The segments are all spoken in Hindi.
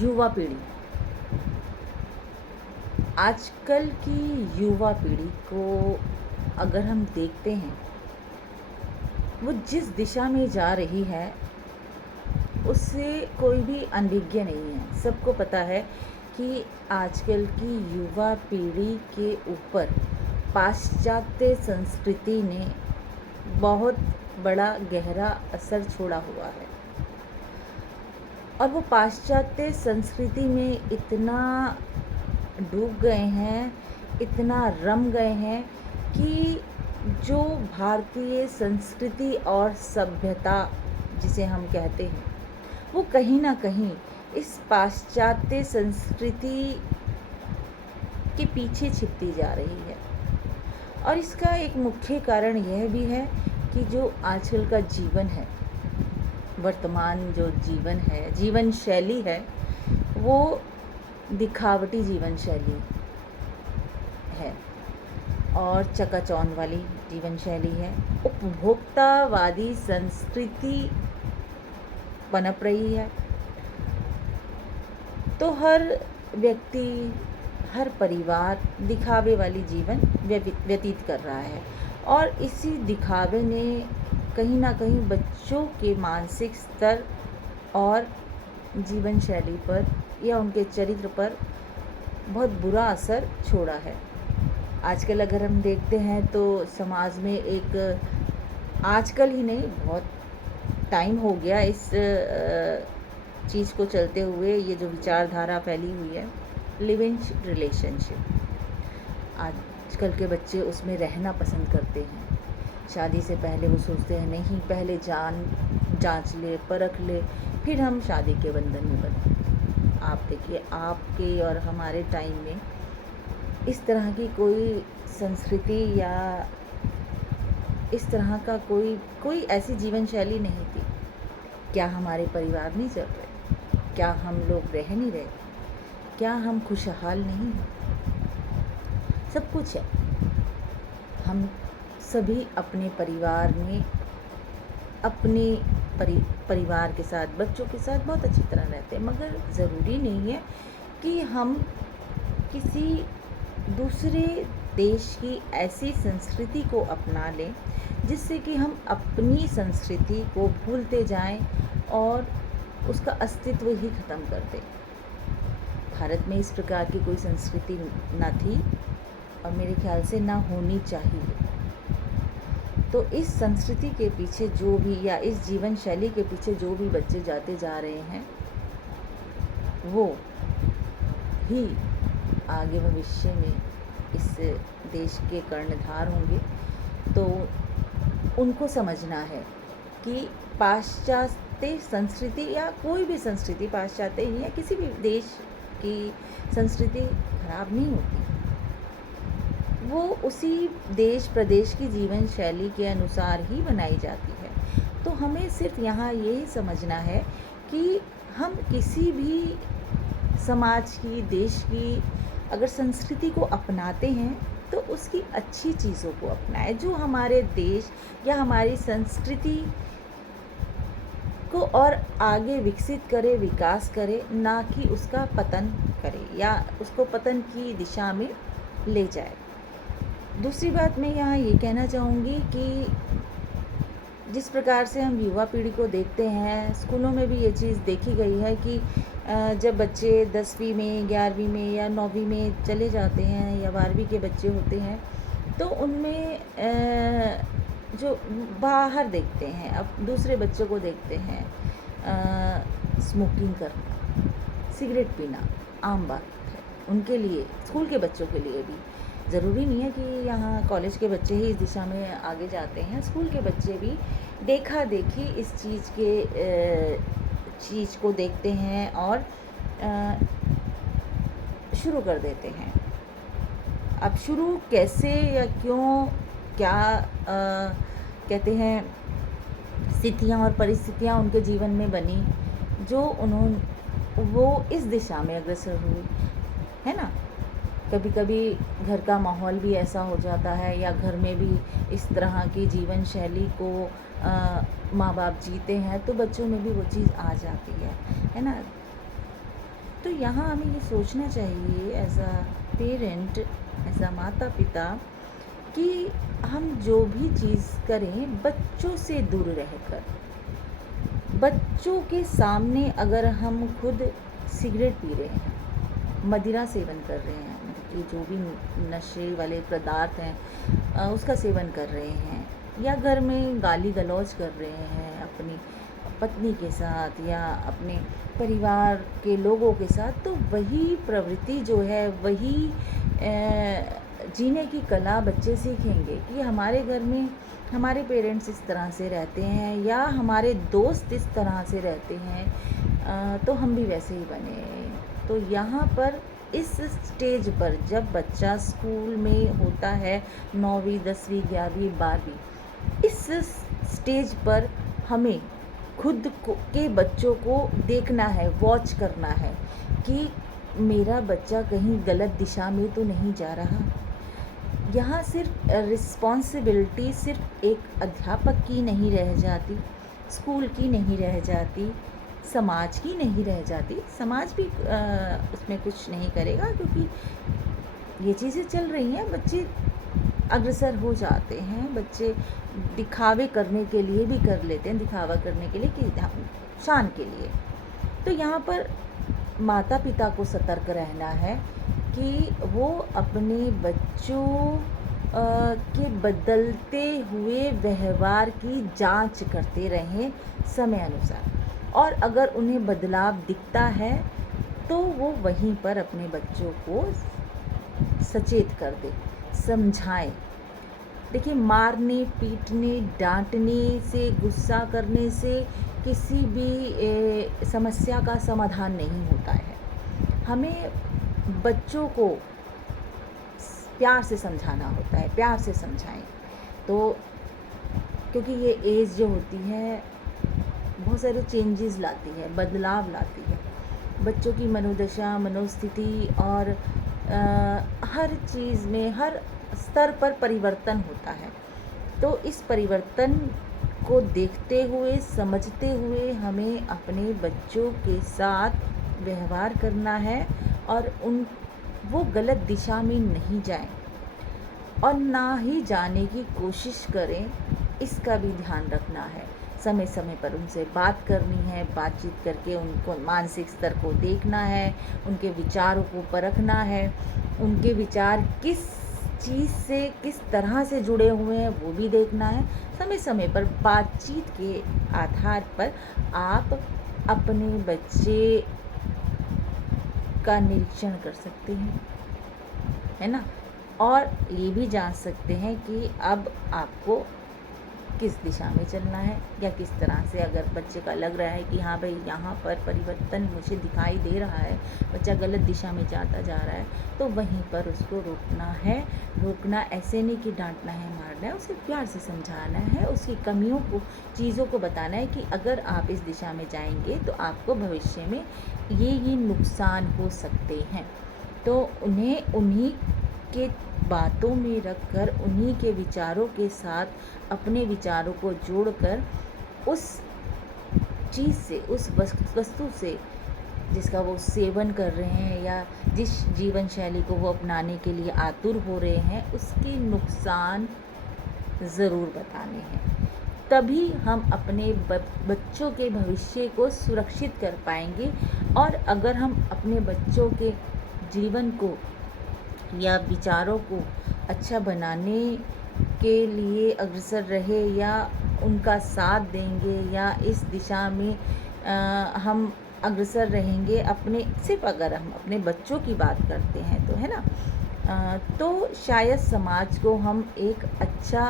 युवा पीढ़ी, आजकल की युवा पीढ़ी को अगर हम देखते हैं, वो जिस दिशा में जा रही है उससे कोई भी अनभिज्ञ नहीं है। सबको पता है कि आजकल की युवा पीढ़ी के ऊपर पाश्चात्य संस्कृति ने बहुत बड़ा गहरा असर छोड़ा हुआ है और वो पाश्चात्य संस्कृति में इतना डूब गए हैं, इतना रम गए हैं कि जो भारतीय संस्कृति और सभ्यता जिसे हम कहते हैं, वो कहीं ना कहीं इस पाश्चात्य संस्कृति के पीछे छिपती जा रही है। और इसका एक मुख्य कारण यह भी है कि जो आजकल का जीवन है, वर्तमान जो जीवन है, जीवन शैली है, वो दिखावटी जीवन शैली है और चकाचौंध वाली जीवन शैली है। उपभोक्तावादी संस्कृति पनप रही है। तो हर व्यक्ति, हर परिवार दिखावे वाली जीवन व्यतीत कर रहा है और इसी दिखावे ने कहीं ना कहीं बच्चों के मानसिक स्तर और जीवन शैली पर या उनके चरित्र पर बहुत बुरा असर छोड़ा है। आजकल अगर हम देखते हैं तो समाज में एक, आजकल ही नहीं, बहुत टाइम हो गया इस चीज़ को चलते हुए, ये जो विचारधारा फैली हुई है, लिव इन रिलेशनशिप। आजकल के बच्चे उसमें रहना पसंद करते हैं। शादी से पहले वो सोचते हैं नहीं, पहले जांच ले, परख ले, फिर हम शादी के बंधन में बंधे। आप देखिए, आपके और हमारे टाइम में इस तरह की कोई संस्कृति या इस तरह का कोई ऐसी जीवन शैली नहीं थी। क्या हमारे परिवार नहीं चल रहे? क्या हम लोग रह नहीं रहे? क्या हम खुशहाल नहीं हैं? सब कुछ है। हम सभी अपने परिवार में अपने परिवार के साथ, बच्चों के साथ बहुत अच्छी तरह रहते हैं, मगर ज़रूरी नहीं है कि हम किसी दूसरे देश की ऐसी संस्कृति को अपना लें जिससे कि हम अपनी संस्कृति को भूलते जाएं और उसका अस्तित्व ही ख़त्म कर दें। भारत में इस प्रकार की कोई संस्कृति ना थी और मेरे ख्याल से ना होनी चाहिए। तो इस संस्कृति के पीछे जो भी, या इस जीवन शैली के पीछे जो भी बच्चे जाते जा रहे हैं, वो ही आगे भविष्य में इस देश के कर्णधार होंगे। तो उनको समझना है कि पाश्चात्य संस्कृति या कोई भी संस्कृति, पाश्चात्य ही या किसी भी देश की संस्कृति खराब नहीं होती। वो उसी देश प्रदेश की जीवन शैली के अनुसार ही बनाई जाती है। तो हमें सिर्फ यहाँ यही समझना है कि हम किसी भी समाज की, देश की अगर संस्कृति को अपनाते हैं तो उसकी अच्छी चीज़ों को अपनाएं, जो हमारे देश या हमारी संस्कृति को और आगे विकसित करे, विकास करे, ना कि उसका पतन करे या उसको पतन की दिशा में ले जाए। दूसरी बात मैं यहाँ ये कहना चाहूँगी कि जिस प्रकार से हम युवा पीढ़ी को देखते हैं, स्कूलों में भी ये चीज़ देखी गई है कि जब बच्चे 10वीं में, 11वीं में या 9वीं में चले जाते हैं या 12वीं के बच्चे होते हैं, तो उनमें जो बाहर देखते हैं, अब दूसरे बच्चों को देखते हैं स्मोकिंग करना, सिगरेट पीना आम बात है उनके लिए, स्कूल के बच्चों के लिए भी। ज़रूरी नहीं है कि यहाँ कॉलेज के बच्चे ही इस दिशा में आगे जाते हैं, स्कूल के बच्चे भी देखा देखी इस चीज़ को देखते हैं और शुरू कर देते हैं। अब शुरू कैसे या क्यों, क्या कहते हैं, स्थितियाँ और परिस्थितियाँ उनके जीवन में बनी जो वो इस दिशा में अग्रसर हुई, है ना। कभी कभी घर का माहौल भी ऐसा हो जाता है या घर में भी इस तरह की जीवन शैली को माँ बाप जीते हैं तो बच्चों में भी वो चीज़ आ जाती है ना। तो यहाँ हमें ये सोचना चाहिए as a parent, as a माता पिता, कि हम जो भी चीज़ करें बच्चों से दूर रहकर। बच्चों के सामने अगर हम खुद सिगरेट पी रहे हैं, मदिरा सेवन कर रहे हैं, मतलब कि जो भी नशे वाले पदार्थ हैं उसका सेवन कर रहे हैं, या घर में गाली गलौज कर रहे हैं अपनी पत्नी के साथ या अपने परिवार के लोगों के साथ, तो वही प्रवृत्ति जो है, वही जीने की कला बच्चे सीखेंगे कि हमारे घर में हमारे पेरेंट्स इस तरह से रहते हैं या हमारे दोस्त इस तरह से रहते हैं, तो हम भी वैसे ही बने। तो यहाँ पर इस स्टेज पर जब बच्चा स्कूल में होता है, 9वीं 10वीं 11वीं 12वीं, इस स्टेज पर हमें खुद को के बच्चों को देखना है, वॉच करना है कि मेरा बच्चा कहीं गलत दिशा में तो नहीं जा रहा। यहाँ सिर्फ रिस्पॉन्सिबिलिटी सिर्फ एक अध्यापक की नहीं रह जाती, स्कूल की नहीं रह जाती, समाज की नहीं रह जाती। समाज भी उसमें कुछ नहीं करेगा, क्योंकि ये चीज़ें चल रही हैं, बच्चे अग्रसर हो जाते हैं, बच्चे दिखावे करने के लिए भी कर लेते हैं, दिखावा करने के लिए कि शान के लिए। तो यहाँ पर माता पिता को सतर्क रहना है कि वो अपने बच्चों के बदलते हुए व्यवहार की जांच करते रहें समय अनुसार, और अगर उन्हें बदलाव दिखता है तो वो वहीं पर अपने बच्चों को सचेत कर दे, समझाएं। देखिए, मारने, पीटने, डांटने से, गुस्सा करने से किसी भी समस्या का समाधान नहीं होता है। हमें बच्चों को प्यार से समझाना होता है, प्यार से समझाएं। तो क्योंकि ये एज जो होती है बहुत सारे चेंजेस लाती है, बदलाव लाती है, बच्चों की मनोदशा, मनोस्थिति और हर चीज़ में, हर स्तर पर परिवर्तन होता है। तो इस परिवर्तन को देखते हुए, समझते हुए हमें अपने बच्चों के साथ व्यवहार करना है, और वो गलत दिशा में नहीं जाएं और ना ही जाने की कोशिश करें, इसका भी ध्यान रखना है। समय समय पर उनसे बात करनी है, बातचीत करके उनको मानसिक स्तर को देखना है, उनके विचारों को परखना है, उनके विचार किस चीज़ से, किस तरह से जुड़े हुए हैं वो भी देखना है। समय समय पर बातचीत के आधार पर आप अपने बच्चे का निरीक्षण कर सकते हैं, है ना, और ये भी जान सकते हैं कि अब आपको किस दिशा में चलना है, या किस तरह से अगर बच्चे का लग रहा है कि हाँ भाई यहाँ पर परिवर्तन मुझे दिखाई दे रहा है, बच्चा गलत दिशा में जाता जा रहा है, तो वहीं पर उसको रोकना है। रोकना ऐसे नहीं कि डांटना है, मारना है, उसे प्यार से समझाना है, उसकी कमियों को, चीज़ों को बताना है कि अगर आप इस दिशा में जाएंगे तो आपको भविष्य में ये नुकसान हो सकते हैं। तो उन्हें उन्हीं के बातों में रखकर, उन्हीं के विचारों के साथ अपने विचारों को जोड़कर उस चीज़ से, उस वस्तु से जिसका वो सेवन कर रहे हैं या जिस जीवन शैली को वो अपनाने के लिए आतुर हो रहे हैं, उसके नुकसान ज़रूर बताने हैं। तभी हम अपने बच्चों के भविष्य को सुरक्षित कर पाएंगे। और अगर हम अपने बच्चों के जीवन को या विचारों को अच्छा बनाने के लिए अग्रसर रहे, या उनका साथ देंगे, या इस दिशा में हम अग्रसर रहेंगे, अपने, सिर्फ अगर हम अपने बच्चों की बात करते हैं तो, है ना, तो शायद समाज को हम एक अच्छा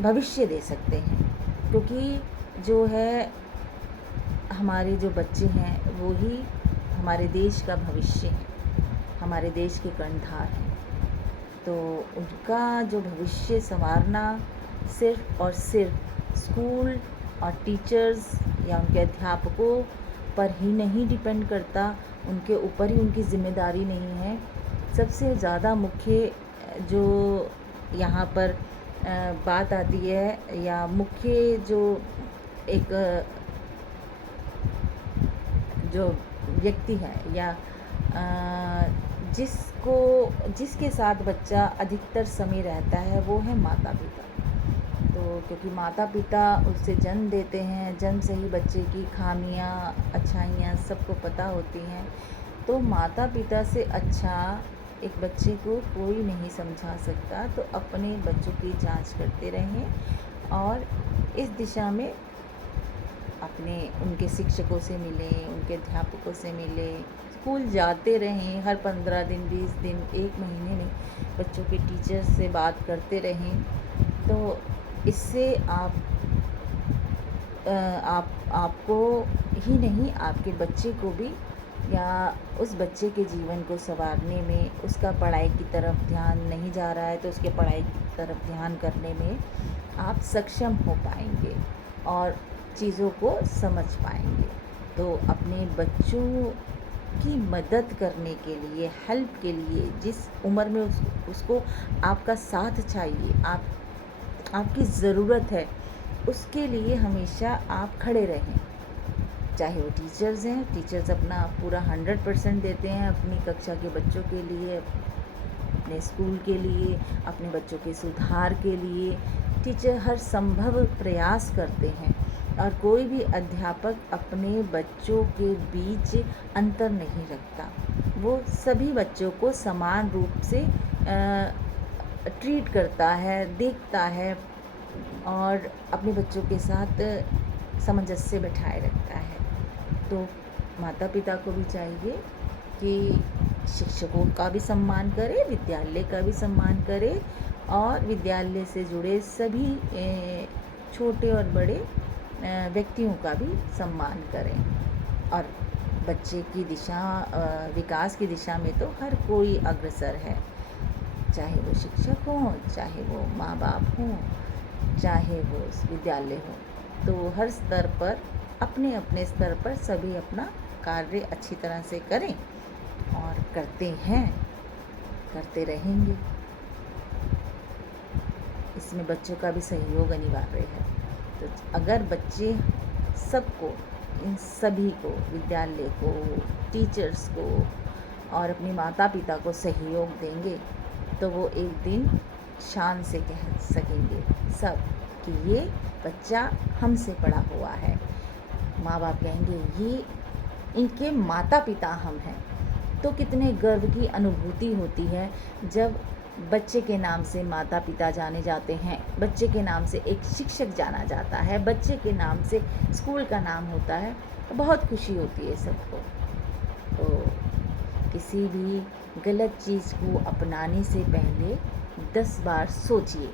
भविष्य दे सकते हैं। क्योंकि जो है, हमारे जो बच्चे हैं वो ही हमारे देश का भविष्य है, हमारे देश के कर्णधार हैं। तो उनका जो भविष्य संवारना सिर्फ और सिर्फ स्कूल और टीचर्स या उनके अध्यापकों पर ही नहीं डिपेंड करता, उनके ऊपर ही उनकी जिम्मेदारी नहीं है। सबसे ज़्यादा मुख्य जो यहाँ पर बात आती है, या मुख्य जो एक जो व्यक्ति है या जिसके साथ बच्चा अधिकतर समय रहता है वो है माता पिता। तो क्योंकि माता पिता उससे जन्म देते हैं, जन्म से ही बच्चे की खामियां अच्छाइयाँ सबको पता होती हैं। तो माता पिता से अच्छा एक बच्चे को कोई नहीं समझा सकता। तो अपने बच्चों की जांच करते रहें और इस दिशा में उनके शिक्षकों से मिलें, उनके अध्यापकों से मिलें, स्कूल जाते रहें, हर 15 दिन 20 दिन 1 महीने में बच्चों के टीचर से बात करते रहें। तो इससे आपको ही नहीं, आपके बच्चे को भी या उस बच्चे के जीवन को संवारने में, उसका पढ़ाई की तरफ ध्यान नहीं जा रहा है तो उसके पढ़ाई की तरफ ध्यान करने में आप सक्षम हो पाएंगे और चीज़ों को समझ पाएंगे। तो अपने बच्चों की मदद करने के लिए, हेल्प के लिए, जिस उम्र में उसको आपका साथ चाहिए, आपकी ज़रूरत है, उसके लिए हमेशा आप खड़े रहें। चाहे वो टीचर्स हैं, टीचर्स अपना पूरा 100% देते हैं अपनी कक्षा के बच्चों के लिए, अपने स्कूल के लिए, अपने बच्चों के सुधार के लिए टीचर हर संभव प्रयास करते हैं। और कोई भी अध्यापक अपने बच्चों के बीच अंतर नहीं रखता। वो सभी बच्चों को समान रूप से ट्रीट करता है, देखता है और अपने बच्चों के साथ सामंजस्य बिठाए रखता है। तो माता पिता को भी चाहिए कि शिक्षकों का भी सम्मान करे, विद्यालय का भी सम्मान करे और विद्यालय से जुड़े सभी छोटे और बड़े व्यक्तियों का भी सम्मान करें। और बच्चे की दिशा, विकास की दिशा में तो हर कोई अग्रसर है, चाहे वो शिक्षक हों, चाहे वो माँ बाप हों, चाहे वो विद्यालय हो। तो हर स्तर पर, अपने अपने स्तर पर सभी अपना कार्य अच्छी तरह से करें और करते हैं, करते रहेंगे। इसमें बच्चों का भी सहयोग अनिवार्य है। तो अगर बच्चे सबको, इन सभी को, विद्यालय को, टीचर्स को और अपने माता पिता को सहयोग देंगे तो वो एक दिन शान से कह सकेंगे सब कि ये बच्चा हमसे पढ़ा हुआ है। माँ बाप कहेंगे ये इनके माता पिता हम हैं। तो कितने गर्व की अनुभूति होती है जब बच्चे के नाम से माता पिता जाने जाते हैं, बच्चे के नाम से एक शिक्षक जाना जाता है, बच्चे के नाम से स्कूल का नाम होता है। तो बहुत खुशी होती है सबको। तो किसी भी गलत चीज़ को अपनाने से पहले 10 बार सोचिए